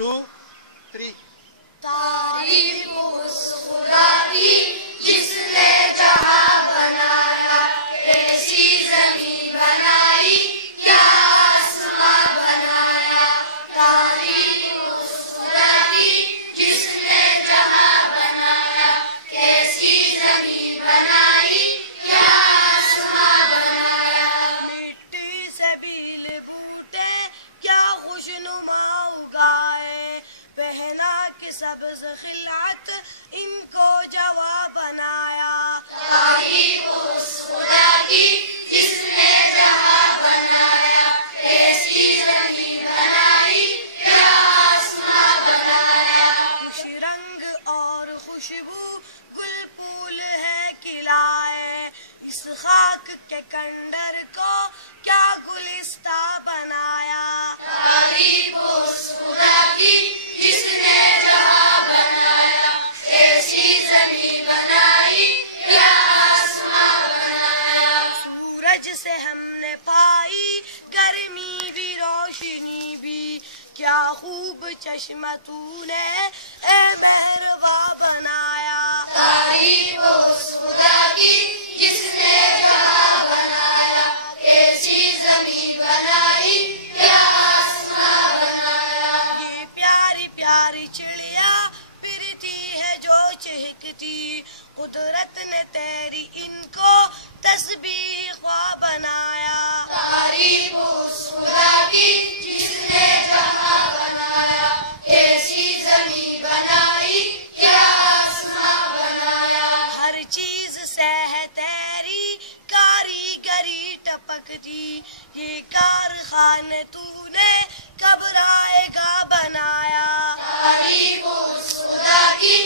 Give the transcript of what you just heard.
2, 3। तारीफ उस खुदा की जिसने जहां बनाया, कैसी ज़मीन बनाई, क्या आसमां बनाया। तारीफ उस खुदा की जिसने जहां बनाया, कैसी ज़मीन बनाई, क्या आसमां बनाया। मिट्टी से बील बूटे क्या खुशनुमा उगाए, बहना की सब्ज़ खिलात इनको जवाब बनाया। तारीफ उस खुदा की जिसने जहां बनाया, कैसी ज़मीन बनाई, क्या आसमां बनाया। खुश रंग और खुशबू गुल फूल है खिलाए, इस खाक के कंडर को क्या गुलिस्ता बनाया। तारीफ उस खुदा की जिसने जहां बनाया, कैसी ज़मीन बनाई, क्या आसमां बनाया। सूरज से हमने पाई गर्मी भी रोशनी भी, क्या खूब चश्मा तूने ए मेहरबा बनाया। तारीफ उस खुदा की जिसने जहां बनाया, कैसी ज़मीन बनाई, क्या आसमां बनाया। ये प्यारी प्यारी चिड़िया फिरती है जो चहकती, कुदरत ने तेरी इनको तस्बीह ख्वाह बनाया। तारीफ उस खुदा की जिसने जहां बनाया, कैसी ज़मीन बनाई, क्या आसमां बनाया। हर चीज से है तेरी कारीगरी टपकती, ये कारखाने तूने कब आएगा बनाया। तारीफ उस खुदा की